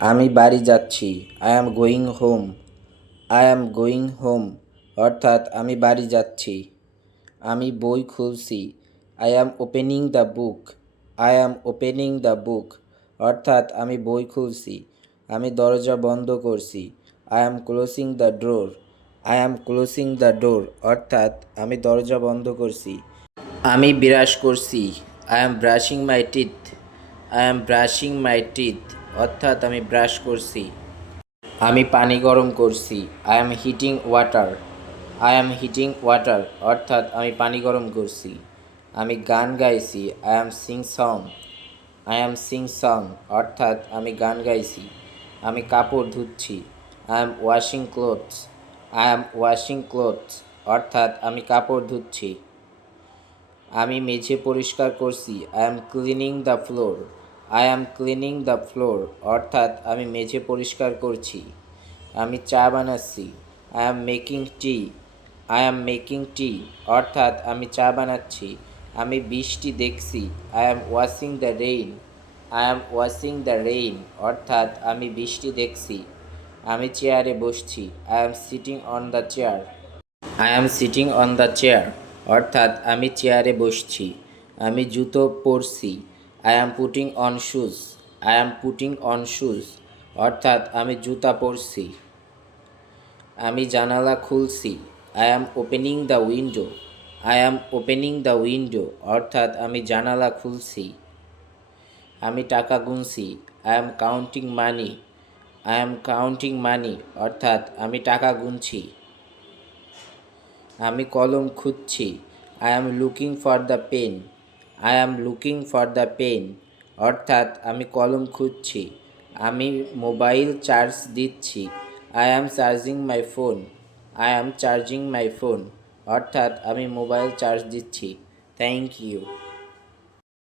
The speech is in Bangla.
আমি বাড়ি যাচ্ছি। I am going home. I am going home অর্থাৎ আমি বাড়ি যাচ্ছি। আমি বই খুলছি। I am opening the book. I am opening the book অর্থাৎ আমি বই খুলছি। আমি দরজা বন্ধ করছি। I am closing the door. I am closing the door অর্থাৎ আমি দরজা বন্ধ করছি। আমি ব্রাশ করছি। I am brushing my teeth. I am brushing my teeth অর্থাৎ আমি ব্রাশ করছি। আমি পানি গরম করছি। I am heating water. I am heating water অর্থাৎ আমি পানি গরম করছি। আমি গান গাইছি। I am sing song. I am sing song অর্থাৎ আমি গান গাইছি। আমি কাপড় ধুচ্ছি। I am washing clothes. I am washing clothes অর্থাৎ আমি কাপড় ধুচ্ছি। আমি মেঝে পরিষ্কার করছি। I am cleaning the floor. I am cleaning the floor অর্থাৎ আমি মেঝে পরিষ্কার করছি। আমি চা বানাচ্ছি। I am making T. I am making tea অর্থাৎ আমি চা বানাচ্ছি। আমি বৃষ্টি দেখছি। I am watching the rain. I am watching the rain অর্থাৎ আমি বৃষ্টি দেখছি। আমি চেয়ারে বসছি। I am sitting on the chair. I am sitting on the chair অর্থাৎ আমি চেয়ারে বসছি। আমি জুতো পরছি। I am putting on shoes. I am putting on shoes অর্থাৎ আমি জুতা পরছি। আমি জানালা খুলছি। I am opening the window. I am opening the window অর্থাৎ আমি জানালা খুলছি। আমি টাকা গুনছি। I am counting money. I am counting money অর্থাৎ আমি টাকা গুনছি। আমি কলম খুঁজছি। I am looking for the pen. I am looking for the pen অর্থাৎ আমি কলম খুঁজছি। আমি মোবাইল চার্জ দিচ্ছি। I am charging my phone. I am charging my phone অর্থাৎ আমি মোবাইল চার্জ দিচ্ছি। Thank you.